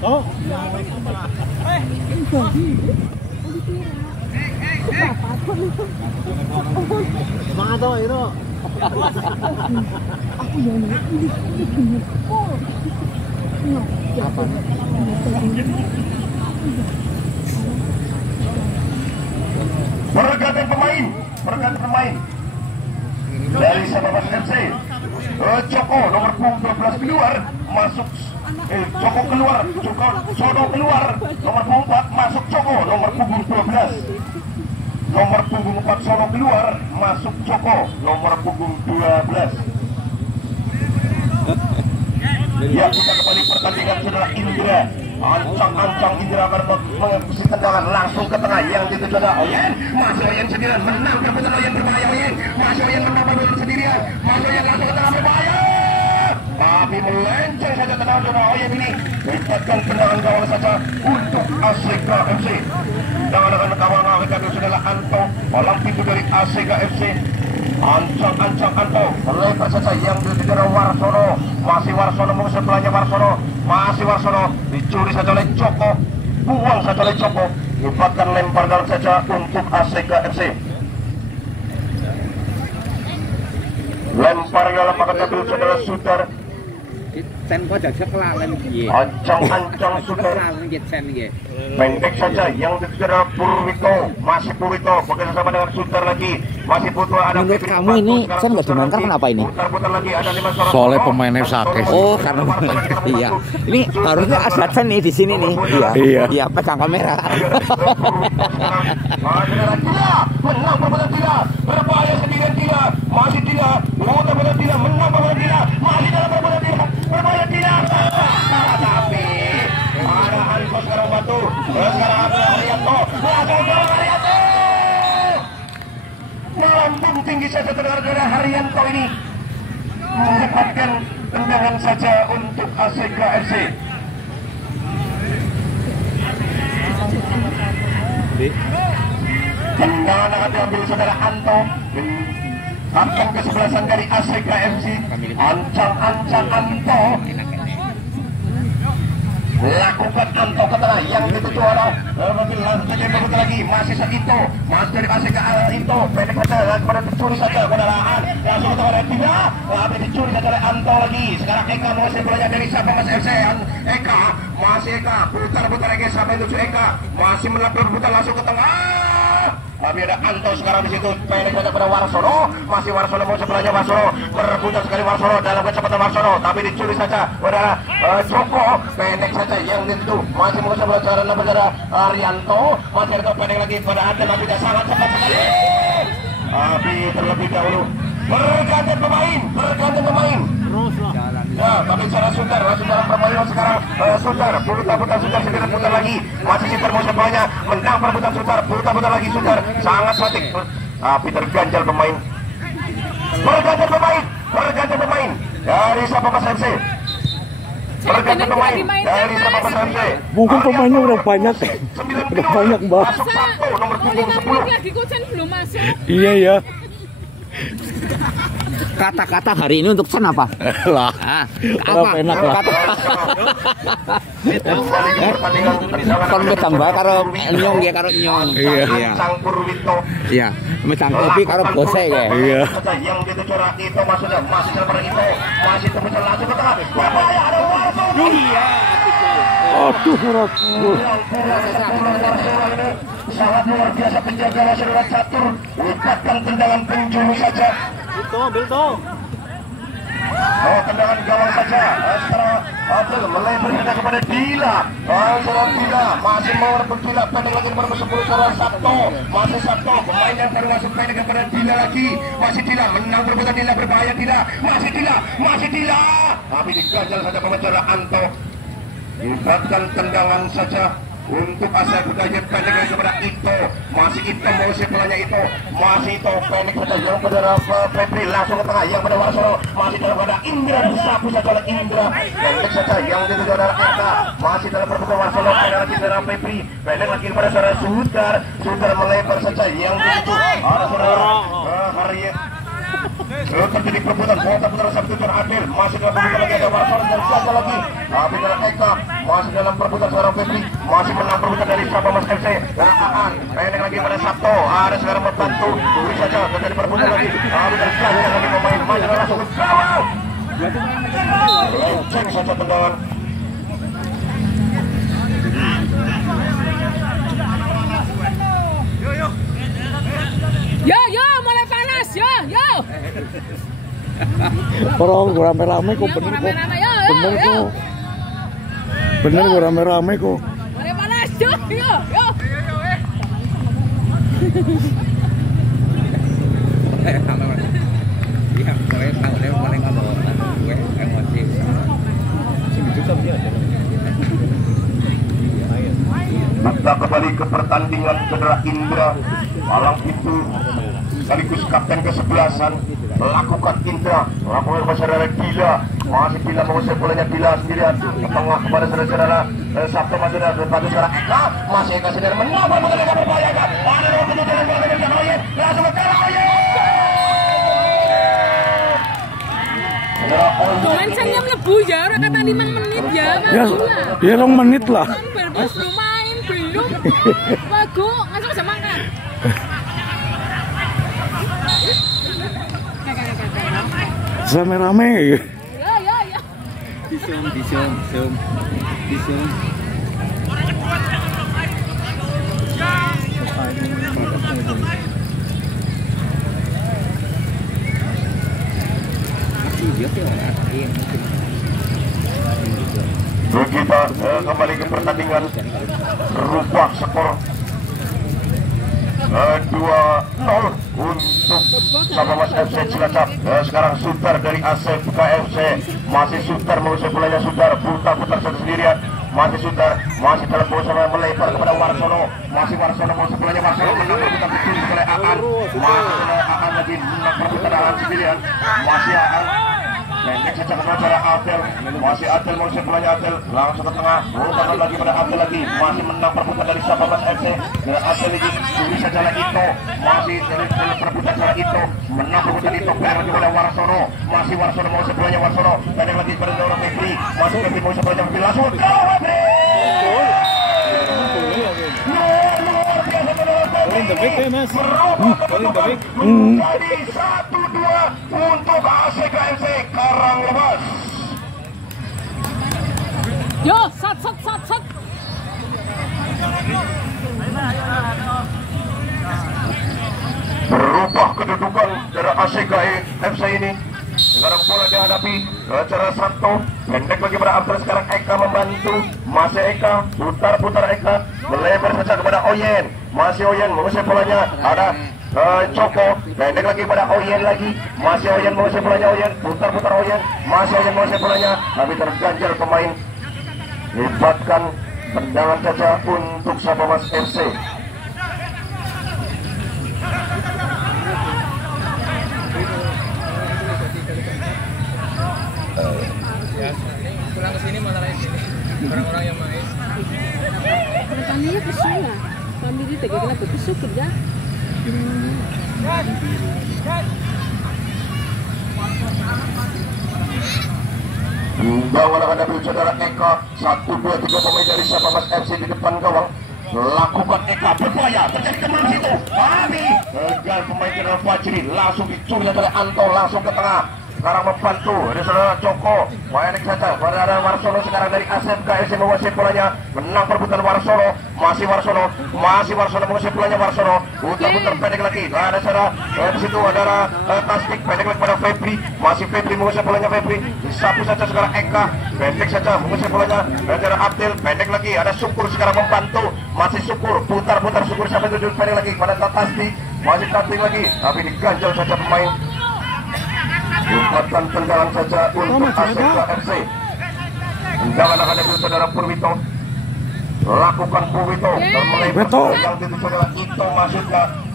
Oh. Semangat tuh itu. Pergantian pemain dari Sababas FC. Joko nomor punggung 12 keluar, masuk Joko keluar, Joko Sono keluar, nomor punggung 4 masuk Joko nomor punggung 12. Nomor punggung 4 Sono keluar, masuk Joko nomor punggung 12. Ya, kita kembali pertandingan saudara Indra. Ancang-ancang Indra akan mengikuti tendangan langsung ke tengah yang dituju adalah Oyen. Masih Oyen sendirian menang keputusan Oyen berbahaya Oyen. Masih Oyen menang berbahaya sendirian. Masih Oyen langsung ke tengah berbahaya. Tapi melenceng saja tendangan saudara Oyen ini. Dapatkan tendangan gawang saja untuk ASK FC. Tendangan gawang ASK FC adalah Anto. Malam pintu dari ASK FC. Ancang-ancang Anto melepas saja yang dituju Warsono. Masih Warsono mengusir belanja Warsono. Masih Warsono dicuri saja oleh Joko. Buang saja oleh Joko. Dapatkan lempar dalam saja untuk ASK FC. Lempar dalam pakai tabel saudara Sudar. Tempo jajak kelalen piye. Ancang-ancang Sudar. Pendek saja yang dituju adalah Purwito. Masih Purwito bekerja sama dengan Sudar lagi. Masih butuh ada. Menurut kamu ini saya nggak dimainkan kenapa ini? Soalnya pemainnya sakit. Oh, karena iya. Ini harusnya Asadan nih di sini nih. Iya. Iya, pegang kamera. Menang perbuatan tidak. Berbahaya sendirian tidak. Masih tidak. Menang perbuatan tidak. Menang perbuatan tidak. Masih dalam perbuatan tidak. Berbahaya tidak. Tapi ada Anto sekarang batu. Sekarang ada Haryanto. Haryanto. Melambung tinggi saja saudara Haryanto ini mendapatkan tendangan saja untuk ASK FC. Tendangan akan diambil saudara Anto. Kapten kesebelasan dari ASK FC. Ancang-ancang Anto. Lakukan Anto ke tengah yang dituju adalah langsung lagi masih Ito, masih dari ASK Ito pendek saja kepada dicuri saja kendaraan langsung ke tengah tidak, tapi dicuri saja oleh Anto lagi. Sekarang Eka menguasai bolanya dari Sababas FC. Eka masih Eka putar-putar lagi sampai tuju Eka masih putar langsung ke tengah. Tapi ada Anto sekarang di situ pendek saja pada Warsono. Masih Warsono mau sebelahnya Warsono berebutan sekali Warsono dalam kecepatan Warsono, tapi dicuri saja pada Joko pendek saja yang itu masih mau sebelah cara pada Haryanto. Masih ada pendek lagi pada Adel, tapi tidak sangat cepat sekali. Tapi terlebih dahulu berganti pemain. Ya, tapi cara Sudar masih dalam permainan sekarang. Sudar putar Sudar segera putar lagi. Masih Sudar mau sebelahnya menang perebutan Sudar, putar lagi Sudar sangat cantik. Tapi terganjal pemain. Berganti pemain dari Sababas FC. Berganti pemain dari Sababas FC. Mungkin pemainnya udah banyak. Udah banyak, Mbak. Masuk satu nomor punggung 10. Belum masuk. Iya ya. Kata-kata hari ini untuk Sen apa? Lah. Apa? Enak lah. Kon medang bae karo nyong ya karo nyong. Iya. Purwito. Iya, medang kopi karo bose ya. Iya. Yang dituju itu maksudnya masih seperti itu. Masih terus langsung ke tengah. Berbahaya ada Warsono. Iya. Aduh, berat. Sangat luar biasa penjaga saudara catur. Lepaskan tendangan penjuru saja. Bilto. Oh, tendangan gawang saja. Setelah Abdul mulai berpindah kepada Dila. Saudara Dila masih mau rebut Dila. Pendek lagi nomor 10 saudara Sabto. Masih Sabto. Pemain yang baru masuk pendek kepada Dila lagi. Masih Dila menang perebutan Dila berbahaya Dila. Masih Dila. Tapi diganjal saja pemain Anto. Dapatkan tendangan saja untuk asal budaya pendek lagi kepada Ito. Masih Ito mau sebelahnya Ito. Masih Ito pendek saja yang pada Febri langsung ke tengah yang pada Warsono. Masih dalam pada Indra disapu saja oleh Indra. Pendek saja yang dituju adalah Eka. Masih dalam perbuatan Warsono pendek lagi dalam Febri. Pendek lagi pada saudara Sudar melebar saja yang dituju ada saudara Haryat. Terjadi perbuatan putar satu Adil. Masih dalam perbuatan lagi ada Warsono dan siapa lagi. Tapi dalam Eka masih dalam perebutan sekarang Febri, masih menang perebutan dari Sabamas FC. Dan Aan pendek lagi pada Sabto, ada sekarang membantu beri saja terjadi perebutan lagi. Dari sekarang lagi pemain maju langsung ke gawang. Cek saja tendangan. Yo, mulai panas, yo. Orang gue rame-rame kok bener kok. Bener kok. Bener gue rame-rame kok. Mulai panas, yo. Iya, mulai tahu deh mulai ngomong gue emosi. Kita kembali ke pertandingan Cedera Indra malam itu sekaligus kapten ke-11an lakukan Indra lakukan masyarakat Gila masih Gila mengusir bolanya Gila sendirian ke tengah kepada saudara-saudara Sabto masih ada berpadu sekarang Eka masih Eka sendiri menambah mengenai membahayakan ada yang kemudian mengenai Oyen langsung ke Mancannya melebu ya, orang kata 5 menit ya. Ya 2 menit lah. Belum main, belum. Wagu, ngasih bisa makan. Rame-rame. Ya. Disum. Kita kembali ke pertandingan rubah skor 2-0 untuk Sabamas FC Cilacap. Sekarang Sudar dari ASEP KFC masih Sudar mengusir bolanya Sudar putar sendirian masih Sudar masih dalam posisi melebar kepada Warsono masih Warsono mengusir bolanya Warsono menang betul oleh Aan masih Aan lagi menang perputaran sendirian masih Aan pendek saja kepada Adel masih Adel mengusir bolanya Adel langsung ke tengah putar lagi pada Adel lagi masih menang perputaran dari Sabamas FC dan Adel lagi beri saja Ito masih dari perputaran salah Ito menang perputaran Ito pendek kepada Warsono masih Warsono mengusir bolanya Warsono pendek lagi kepada Dora Febri masih Febri mengusir bolanya Febri langsung ke Mas. Menjadi 1-2 untuk ACKFC Karanglebas. Yo, sat. Berubah kedudukan dari ACKFC ini. Sekarang bola dihadapi Raja Santo. Pendek lagi pada Abdul, sekarang Eka membantu. Masih Eka, putar Eka melebar saja kepada Oyen. Masih Oyen mengusir bolanya. Ada Joko, pendek lagi pada Oyen lagi. Masih Oyen mengusir bolanya Oyen. Putar Oyen. Masih Oyen mengusir bolanya. Tapi terganjal pemain. Libatkan tendangan saja untuk Sabamas FC. Pulang ke sini malah orang-orang yang main. Kami kesana. Kami di tegak kenapa besok kerja? Gawang akan ambil saudara Eka 1, 2, 3 pemain dari Sabamas FC di depan gawang. Lakukan Eka berupaya terjadi kemana situ. Tapi gagal pemain General Fajri langsung dicuri oleh Anto langsung ke tengah. Sekarang membantu dari saudara Joko. Baik saja pada Warsono sekarang dari ASEP KFC menguasai bolanya. Menang perebutan Warsono. Masih Warsono menguasai bolanya Warsono. Putar pendek lagi. Ada saudara di situ adalah Tastik pendek lagi pada Febri. Masih Febri menguasai bolanya Febri. Disapu saja sekarang Eka. Pendek saja menguasai bolanya. Ada Abdel pendek lagi. Ada Syukur sekarang membantu. Masih Syukur putar Syukur sampai tujuh pendek lagi pada Tastik. Masih Tastik lagi. Tapi diganjal saja pemain. Umpan tendangan saja untuk ACKFC. Tendangan akan dari saudara Purwito. Lakukan Purwito dan melebar yang itu saudara Ito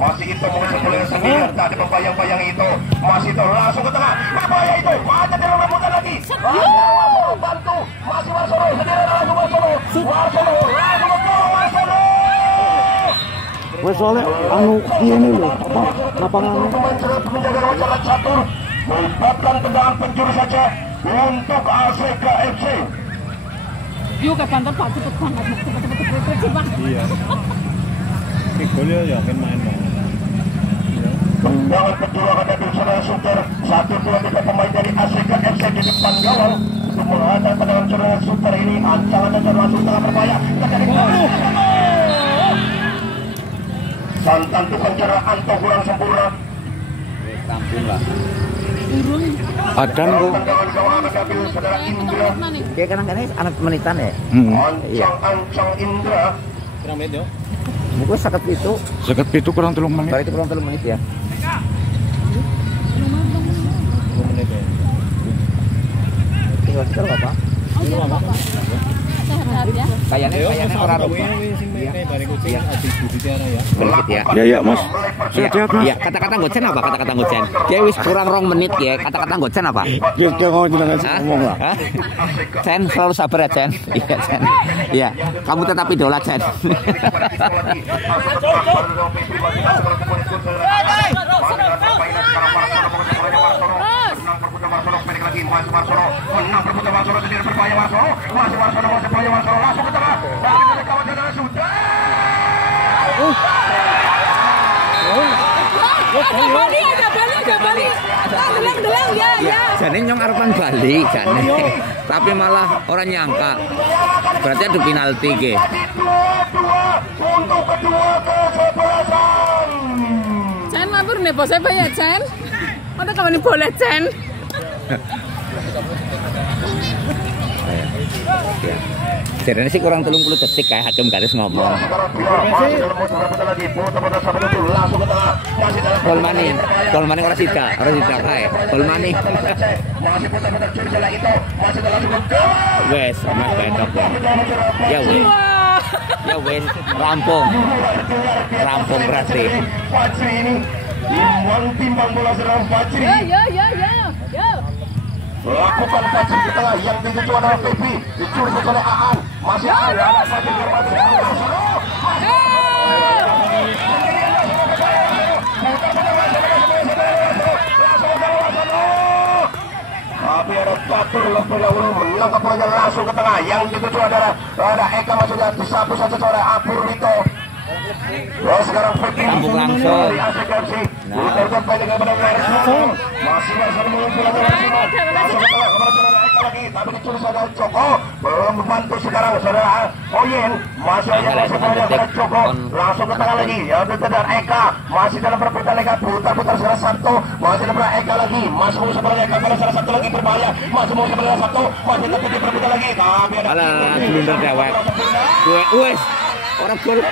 masih Ito mengusir bola sendirian. Tak ada membayang-bayang Ito. Masih Ito langsung ke tengah. Berbahaya Ito. Ada dalam rebutan lagi. Bantu. Masih Warsono sendirian langsung Warsono langsung ke Warsono. Wes soalnya anu ini loh apa lapangannya. Menjaga jalan catur. Melibatkan tendangan penjuru saja untuk ACKFC. Yuk ke pantai Pak cepet banget, cepet Pak. Iya. Ini golnya ya kan main banget. Tendangan kedua ada di saudara Suter. 1-2 pemain dari ASEK FC di depan gawang. Semua ada tendangan saudara Suter ini. Ancaman dan saudara Suter berbahaya. Santan tukang cara Anto kurang sempurna. Rampung lah. Adan kok. Tendangan gawang mengambil saudara Indra. Kayak kadang-kadang anak menitan ya. Ancang Indra. Kurang menit yo. Buku sakit itu. Seket pitu kurang 3 menit. Kalau itu kurang 3 menit ya. 2 menit ya. Tinggal apa? Sehat ya. Kayaknya orang rumah. Sing kayak bari kucing habis budidara ya. Menit ya. Ya ya Mas. Iya, Sehat Mas. iya. Kata-kata gocen apa? Kata-kata gocen. Dia wis kurang 2 menit ya. Kata-kata gocen apa? Kita ngomong jenengan Hah? ngomong lah. Hah? Chen, selalu sabar ya Chen. Iya Chen. Iya, kamu tetap idola Chen. Bali. Gelang ya. Jane nyong arepan Bali jane. Tapi malah orang nyangka. Berarti adu penalti ke. Untuk kedua kesebelasan. Chen mampir nih bos saya ya Chen. Ada kawan ini boleh Chen. Ya. Jarene sih kurang 30 detik kayak hakim garis ngomong. Gol mani ora sida kae. Gol mani. Wes, mas betok ya. Ya wes, rampung berarti. Fajri ini timbang bola serang Fajri. Yo. Lakukan Fajri di tengah yang dituju adalah Febri. Dicuri oleh Aan. Masih ada Fajri di tapi ada catur lebih dahulu menangkap bola langsung ke tengah yang dituju adalah ada Eka maksudnya disapu saja oleh Apurwito. Sekarang Febri sambung langsung. Masih tapi dicuri saudara Joko belum membantu sekarang saudara Oyen masih aja saudara Joko langsung ke tengah lagi ya saudara Eka masih dalam perebutan Eka putar salah satu masih dalam Eka lagi masih mau saudara Eka pada salah satu lagi berbahaya masih mau saudara satu masih tetap di perebutan lagi tapi ada blunder dewek wes orang gol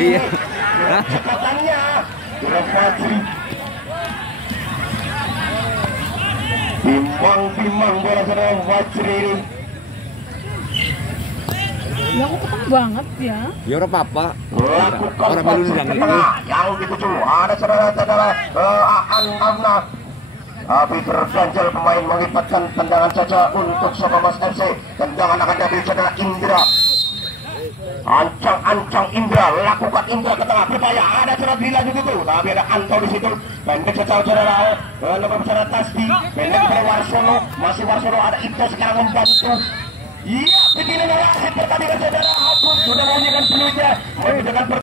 iya cekatannya Fajri timbang bola serang Fajri ini. Ya aku ketemu banget ya. Ya ora apa-apa. Lakukan Orang baru nendang itu. yang dituju ada saudara-saudara Aan Amna. Tapi terganjal pemain mengibatkan tendangan saja untuk Sokomas FC. Tendangan akan diambil saudara Indra. Ancang Indra, lakukan Indra ke tengah berbahaya. Ada saudara Dila juga tuh, tapi ada Anto di situ. Pendek saja saudara, nomor saudara Tasdi, pendek dari Warsono, masih Warsono ada Ito sekarang membantu. Iya, begini wasit pertandingan saudara. Aku sudah menunjukkan peluitnya.